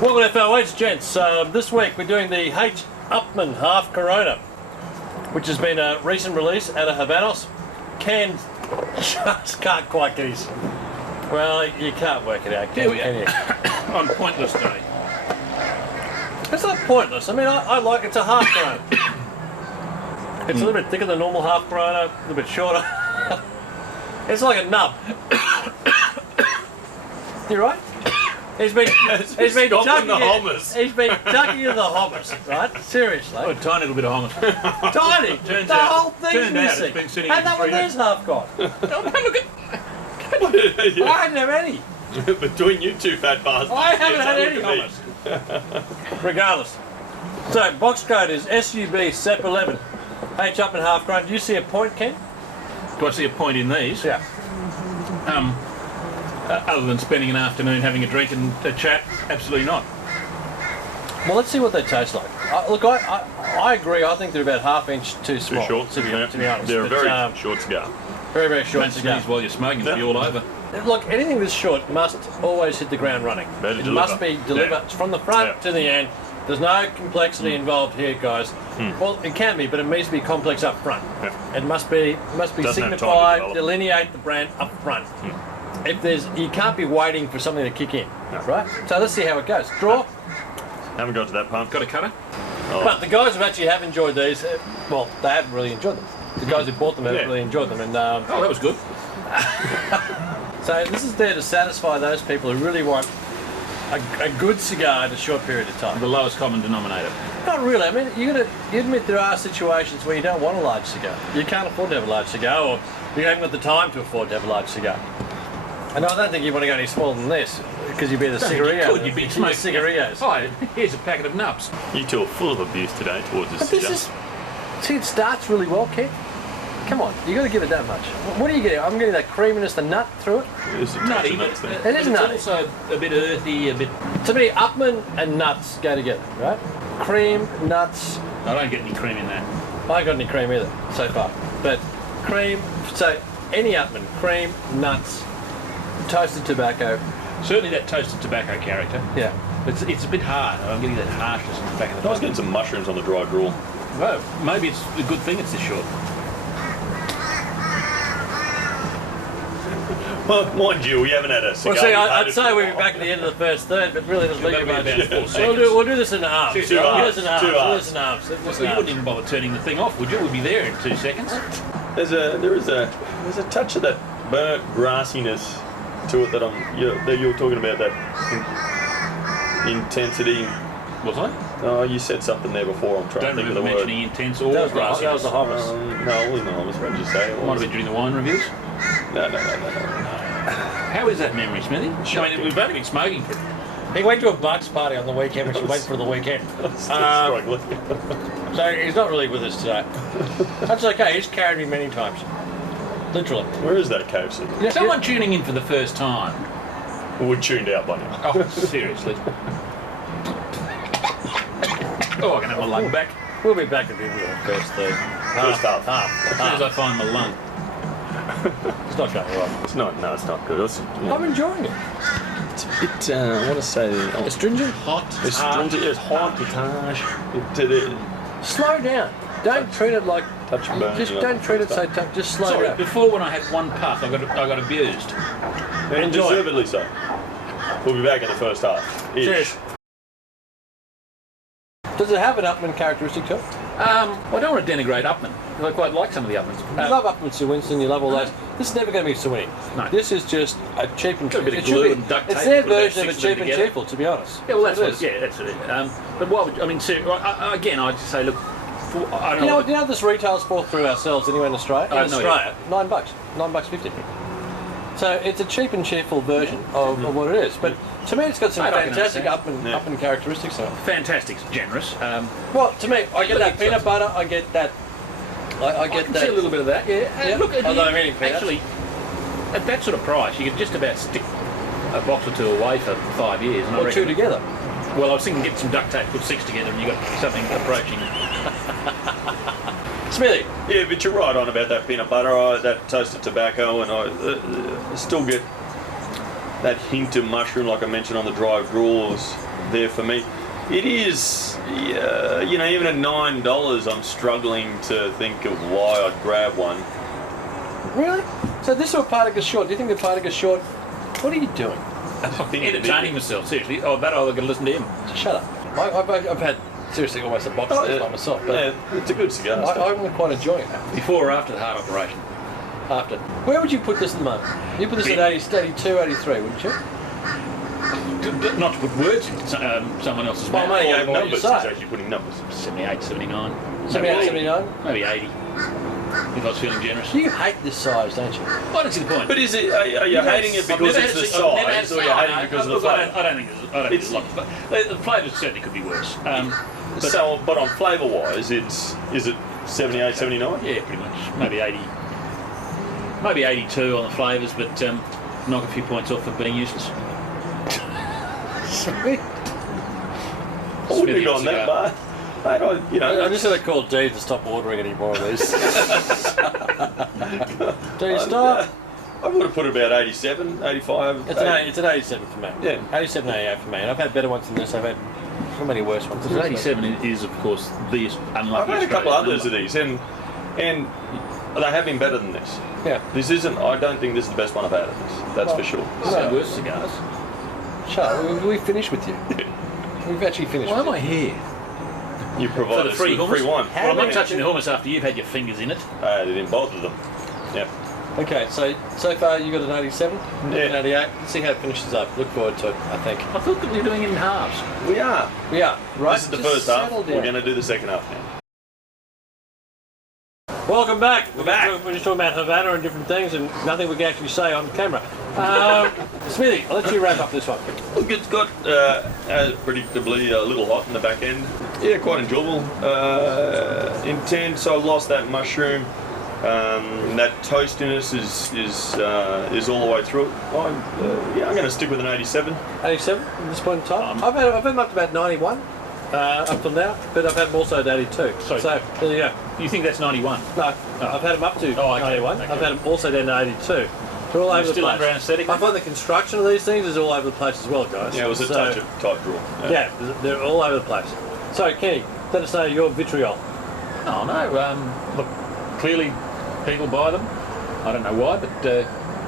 Welcome to FOH, gents. This week we're doing the Upmann Half Corona, which has been a recent release out of Habanos. Can just can't quite get his. Well, you can't work it out, can you? On pointless day. It's not pointless. I mean, I like it's a half Corona. It's a little bit thicker than normal half Corona, a little bit shorter. It's like a nub. You right? He's been chucking the hummus. He's been chucking in the hummus, right? Seriously. Oh, a tiny little bit of hummus. Tiny. Turns the out- whole thing's turned out missing. it's been sitting And in that one there's half gone. Look at. I hadn't have any. Between you two fat bastards. I haven't had Look any at hummus. Regardless. So box code is SUB SEP 11. H up and half grown. Do you see a point, Ken? Do I see a point in these? Yeah. Other than spending an afternoon having a drink and a chat, absolutely not. Well, let's see what they taste like. Look, I agree. I think they're about half-inch too small. Too short. To be honest. They're a But, very short cigar. very, very short Don't cigar. sneeze while you're smoking, it'll be all over. Look, anything this short must always hit the ground running. Better It deliver. must be delivered from the front to the end. There's no complexity involved here, guys. Well, it can be, but it needs to be complex up front. Yeah. It must be Doesn't have time to signified, develop. delineate the brand up front. If you can't be waiting for something to kick in, right? So let's see how it goes. Draw. Haven't got to that pump. Got a cutter? But the guys who actually have enjoyed these, well, they haven't really enjoyed them. The guys who bought them haven't Yeah. really enjoyed them, and Oh, that was good. so this is there to satisfy those people who really want a good cigar in a short period of time. The lowest common denominator. Not really. I mean, you admit there are situations where you don't want a large cigar. You can't afford to have a large cigar, or you haven't got the time to afford to have a large cigar. And I don't think you want to go any smaller than this, because you'd be the cigarillo. You'd be the smoking cigarillos. Oh, here's a packet of nubs. You two are full of abuse today towards this But this cigar. is... See, it starts really well, Ken. Come on, you got to give it that much. What are you getting? I'm getting that creaminess, the nut through it. It's a touch Nutty, of but nuts thing. It is it's nutty. also a bit earthy, a bit... To me, Upmann and nuts go together, right? Cream, nuts. I don't get any cream in that. I ain't got any cream either so far. But cream, so any Upmann, cream, nuts, toasted tobacco. Certainly that toasted tobacco character. Yeah. It's a bit hard. I'm getting that harshness in the back of the I was getting some mushrooms on the dry draw. Well, maybe it's a good thing it's this short. Well, mind you, we haven't had a cigar. Well, see, we've had I'd it say for we'd a be while. back at the end of the first third, but really doesn't leave That'll be much. about 4 seconds. We'll do this in halves. Two We'll do halves, this in halves. two We'll do halves. this in halves. Well, you wouldn't even bother turning the thing off, would you? We'd be there in 2 seconds. There's a touch of that burnt grassiness to it that you're talking about, that intensity. Was I? Oh, you said something there before. I'm trying Don't to think of remember the word. mentioning intense or That was grassy. the hummus. No, it wasn't hummus. What did you say? It Might have was? been during the wine reviews. No. How is that memory, Smithy? I mean, we've only been smoking for... He went to a Bucks party on the weekend, which he went for the weekend. Still struggling. So he's not really with us today. That's okay. He's carried me many times. Literally. Where is that KFC? Yeah, Someone tuning in for the first time. We're tuned out by now. Oh, seriously. Oh, I can have my lung back. We'll be back at the end of the first third. First half. As soon as I find my lung. It's not going well. It's not. No, it's not good. I'm enjoying it. It's a bit. I want to say. Astringent? Hot. It's stringent. It's hot. Slow down. Don't treat it like... Touch and burn. Just don't treat it so tough. Just slow Sorry, down. before when I had one puff, I got abused. And Enjoy. deservedly so. We'll be back in the first half. Cheers. Does it have an Upmann characteristic to it? I don't want to denigrate Upmann. I quite like some of the Upmanns. You love Upmann Sir Winston, you love all those. This is never going to be Sweeney. No. This is just a cheap and Got a bit of it should glue be- and duct It's tape, their put about version of a 6 of them cheap and together. cheerful, to be honest. Yeah, well, that's It what. is. Yeah, that's it. But what would I mean? Again, I'd just say, look, I don't You know. know, this retails for through ourselves anywhere in Australia? I In have no Australia, $9. $9.50. So it's a cheap and cheerful version of what it is. But to me, it's got some Mate, I can fantastic understand. Upmann characteristics to it. Fantastic, generous. Well, to me, I get Look, that it's peanut butter. I get that. I I get can that. see a little bit of that. Yeah. Yeah. Look, Although I'm eating peanuts. actually, at that sort of price, you could just about stick a box or two away for 5 years. And I Or two reckon- together. Well, I was thinking get some duct tape, put 6 together, and you got something approaching. Smithy. Yeah, but you're right on about that peanut butter, that toasted tobacco, and I still get that hint of mushroom, like I mentioned on the dry draws, there for me. It is, you know, even at $9, I'm struggling to think of why I'd grab one. Really? So this or Partagas short? Do you think the Partagas short? What are you doing? Entertaining myself, seriously. Oh, but I've got to listen to him. Shut up. I've had seriously almost a box of this by myself. But Yeah, it's a good cigar. I'm quite enjoying it. Before or after the heart operation? After. Where would you put this at the moment? You put this at 82, 83, wouldn't you? Not to put words in someone else's Well, mouth. mate, Or what numbers, you say? it's actually putting numbers. 78, 79. 78, 79? Maybe 80. If I was feeling generous. You hate this size, don't you? I don't see the point. But is it, are you hating it because it's the size, or you're hating it because of the flavour? I don't think there's a lot. But the flavours certainly could be worse. But on flavour-wise, is it 78, 79? Yeah, pretty much. Maybe 80. Maybe 82 on the flavours, but knock a few points off for being useless. Sweet. I wouldn't have gone that far. Mate, I'm just going to call Dave to stop ordering any more of these. Dave, stop. I would have put it about 87, 85. It's an 87 for me. Yeah. 87, 88 for me. And I've had better ones than this. I've had so many worse ones. Because 87 is, of course, the unlucky. I've had a couple Australian others of these, and they have been better than this. Yeah. This isn't. I don't think this is the best one I've had of this. That's for sure. There's no worse cigars. Shut up. We finished with you. We've actually finished Why with am I here? You For provide the us free with hummus? free wine. Well, I'm not touching the hummus after you've had your fingers in it. I had it in both of them. Yep. you. Okay, so far you got an 87, Yeah. an 88. Let's see how it finishes up. Look forward to it, I think. I thought that we were doing it in halves. We are. Yeah, right. This is the Just first half. settle We're down. going to do the second half now. Welcome back. We're back. We're just talking about Havana and different things and nothing we can actually say on camera. Smithy, I'll let you wrap up this one. Look, it's got, as predictably, a little hot in the back end. Yeah, quite enjoyable. Intense. I lost that mushroom. That toastiness is all the way through it. I'm going to stick with an 87. 87 at this point in time. I've had them up to about 91 up till now, but I've had them also at 82. Sorry. So there you go. You think that's 91? No, I've had them up to Oh, okay. 91. Okay. I've had them also down to 82. They're all over the Still place. under anaesthetic? I find the construction of these things is all over the place as well, guys. Yeah, it was a touch of tight draw. Yeah, they're all over the place. So, Kenny, let us know your vitriol. Oh, no. Look, clearly people buy them. I don't know why, but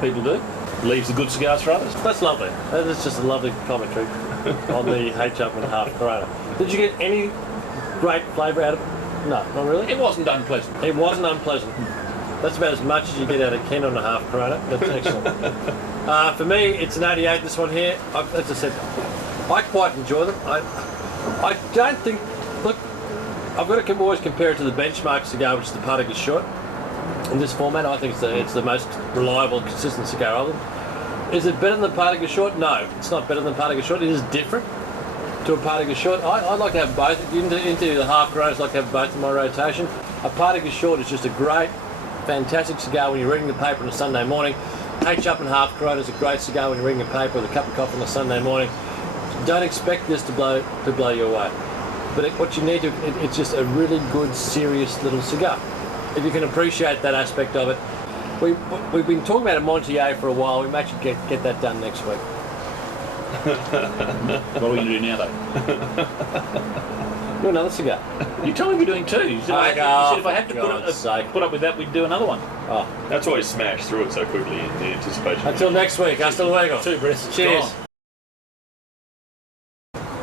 people do. Leaves the good cigars for others. That's lovely. That's just a lovely commentary on the H Upmann half Corona. Did you get any great flavour out of it? No, not really. It wasn't unpleasant. It wasn't unpleasant. That's about as much as you get out of Ken on a half Corona. That's excellent. For me, it's an 88, this one here. As I said, I quite enjoy them. I don't think... Look, I've got to always compare it to the benchmark cigar, which is the Partagas Short. In this format, I think it's the most reliable, consistent cigar of them. Is it better than the Partagas Short? No, it's not better than the Partagas Short. It is different to a Partagas Short. I'd like to have both. Into the half Coronas, I'd like to have both in my rotation. A Partagas Short is just a great, fantastic cigar when you're reading the paper on a Sunday morning. H Upmann half Corona is a great cigar when you're reading a paper with a cup of coffee on a Sunday morning. Don't expect this to blow you away. But what you need to, it's just a really good, serious little cigar. If you can appreciate that aspect of it. We've been talking about a Montier for a while. We may actually get that done next week. What are we going to do now, though? Do another cigar. You told me we're doing two. You said, if I had to put up with that, we'd do another one. Oh. That's why he smashed through it so quickly in the anticipation. Until next week. Hasta luego. 2 breaths. It's Cheers. gone.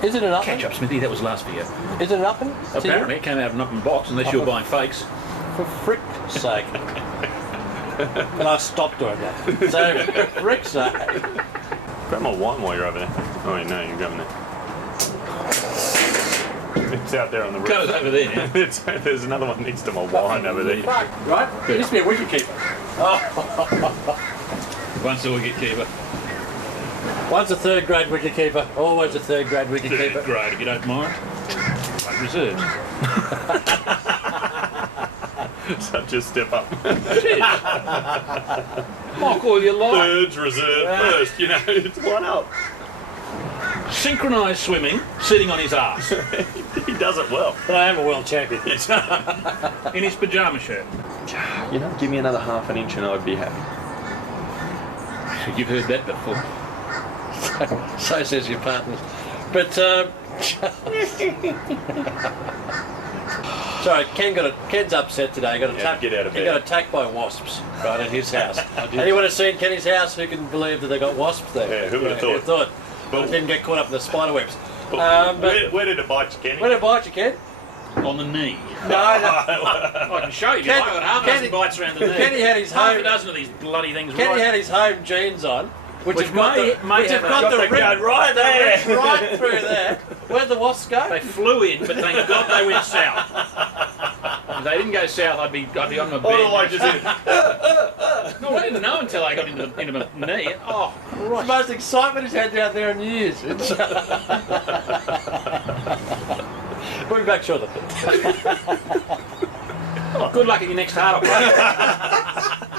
Is it an Upmann? Catch up, Smithy. That was last video. Is it an Upmann? Apparently, it came out of an Upmann box, unless you're buying fakes. For frick's sake. And I stopped doing that. So, for frick's sake. Grab my wine while you're over there. Oh, wait, no, you're grabbing it. It's out there on the roof. Goes over there. There's another one next to my wine over there. Right? It used to be a wicketkeeper. Once a wicket keeper. Once a third grade wicketkeeper, always a third grade wicketkeeper. Third grade, if you don't mind. Like reserves. Such a step up. Mark all your life. Thirds, reserve, first, you know, it's one up. Synchronised swimming, sitting on his ass. He does it well. But I am a world champion. In his pyjama shirt. You know, give me another half an inch and I'd be happy. You've heard that before. So says your partner. But sorry, Ken's upset today. Got attacked. Get out of He bed. got attacked by wasps right at his house. Anyone has seen Kenny's house? Who can believe that they got wasps there? Yeah, who would have thought? But didn't get caught up in the spider webs. But But where did it bite you, Kenny? where did it bite you, Ken? On the knee. No. I can show you. I Ken- got half a dozen Kenny- bites around the knee. Kenny had his half a home. dozen of these bloody things. Kenny right. had his home jeans on, which Which have got may- the, may which have have got the got the rip gun right there. the rip right through there. Where'd the wasps go? They flew in, but thank God they went south. If they didn't go south, I'd be on my bed. Otherwise, just No, I didn't know until I got into my knee. Oh, It's the Christ. most excitement he's had down there in years. We'll be back shortly. Good luck at your next hard op.